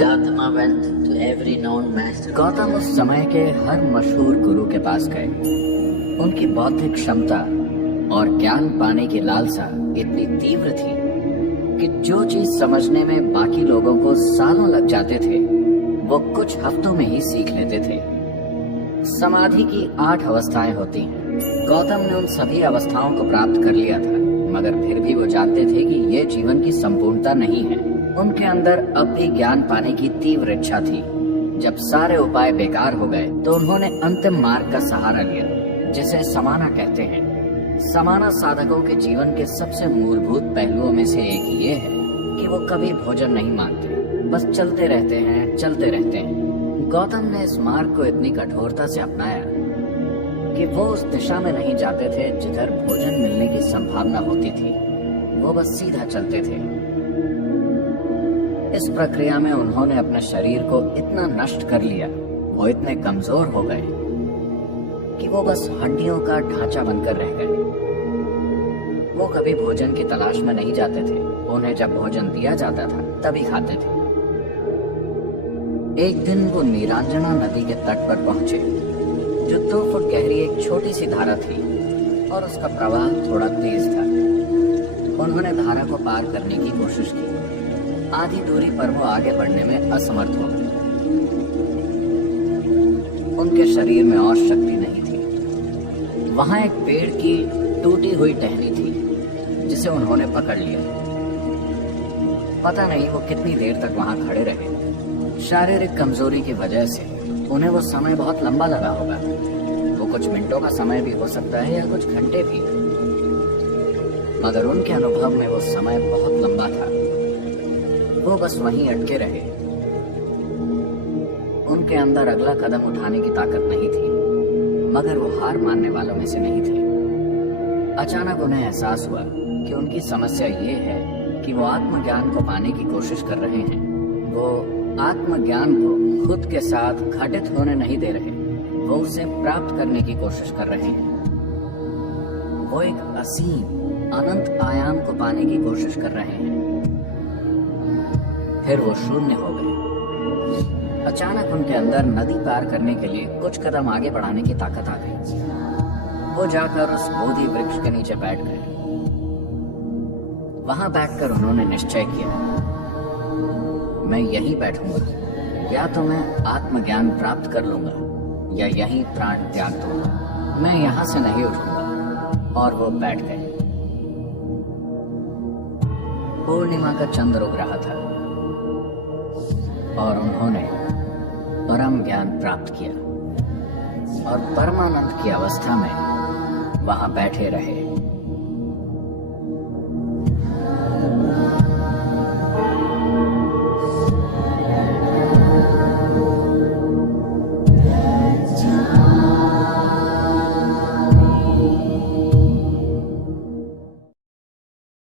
Gautama went to every known master. Gautam उस समय के हर मशहूर गुरु के पास गए। उनकी बौद्धिक क्षमता और ज्ञान पाने की लालसा इतनी तीव्र थी कि जो चीज समझने में बाकी लोगों को सालों लग जाते थे वो कुछ हफ्तों में ही सीख लेते थे। समाधि की 8 अवस्थाएं होती हैं। गौतम ने उन सभी अवस्थाओं को प्राप्त कर लिया था, मगर फिर भी वो जानते थे कि ये जीवन की संपूर्णता नहीं है। उनके अंदर अब भी ज्ञान पाने की तीव्र इच्छा थी। जब सारे उपाय बेकार हो गए तो उन्होंने अंतिम मार्ग का सहारा लिया, जिसे समाना कहते हैं। समाना साधकों के जीवन के सबसे मूलभूत पहलुओं में से एक ये है कि वो कभी भोजन नहीं मांगते, बस चलते रहते हैं, चलते रहते हैं। गौतम ने इस मार्ग को इतनी कठोरता से अपनाया कि वो उस दिशा में नहीं जाते थे जिधर भोजन मिलने की संभावना होती थी। वो बस सीधा चलते थे। इस प्रक्रिया में उन्होंने अपने शरीर को इतना नष्ट कर लिया, वो इतने कमजोर हो गए कि वो बस हड्डियों का ढांचा बनकर रह गए। वो कभी भोजन की तलाश में नहीं जाते थे। उन्हें जब भोजन दिया जाता था तभी खाते थे। एक दिन वो नीरांजना नदी के तट पर पहुंचे, जो 2 फुट गहरी एक छोटी सी धारा थी और उसका प्रवाह थोड़ा तेज था। उन्होंने धारा को पार करने की कोशिश की। आधी दूरी पर वो आगे बढ़ने में असमर्थ हो गए। उनके शरीर में और शक्ति नहीं थी। वहां एक पेड़ की टूटी हुई टहनी थी जिसे उन्होंने पकड़ लिया। पता नहीं वो कितनी देर तक वहां खड़े रहे। शारीरिक कमजोरी की वजह से उन्हें वो समय बहुत लंबा लगा होगा। वो कुछ मिनटों का समय भी हो सकता है या कुछ घंटे भी, मगर उनके अनुभव में वो समय बहुत लंबा था। वो बस वहीं अटके रहे। उनके अंदर अगला कदम उठाने की ताकत नहीं थी, मगर वो हार मानने वालों में से नहीं थे। अचानक उन्हें एहसास हुआ कि उनकी समस्या ये है कि वो आत्मज्ञान को पाने की कोशिश कर रहे हैं। वो आत्मज्ञान को खुद के साथ घटित होने नहीं दे रहे, वो उसे प्राप्त करने की कोशिश कर रहे हैं। वो एक असीम अनंत आयाम को पाने की कोशिश कर रहे हैं। फिर वो शून्य हो गए। अचानक उनके अंदर नदी पार करने के लिए कुछ कदम आगे बढ़ाने की ताकत आ गई। वो जाकर उस बोधि वृक्ष के नीचे बैठ गए। वहां बैठकर उन्होंने निश्चय किया, मैं यहीं बैठूंगा। या तो मैं आत्मज्ञान प्राप्त कर लूंगा या यहीं प्राण त्याग दूंगा। मैं यहां से नहीं उठूंगा। और वो बैठ गए। पूर्णिमा का चंद्र उग रहा था और उन्होंने परम ज्ञान प्राप्त किया और परमानंद की अवस्था में वहां बैठे रहे।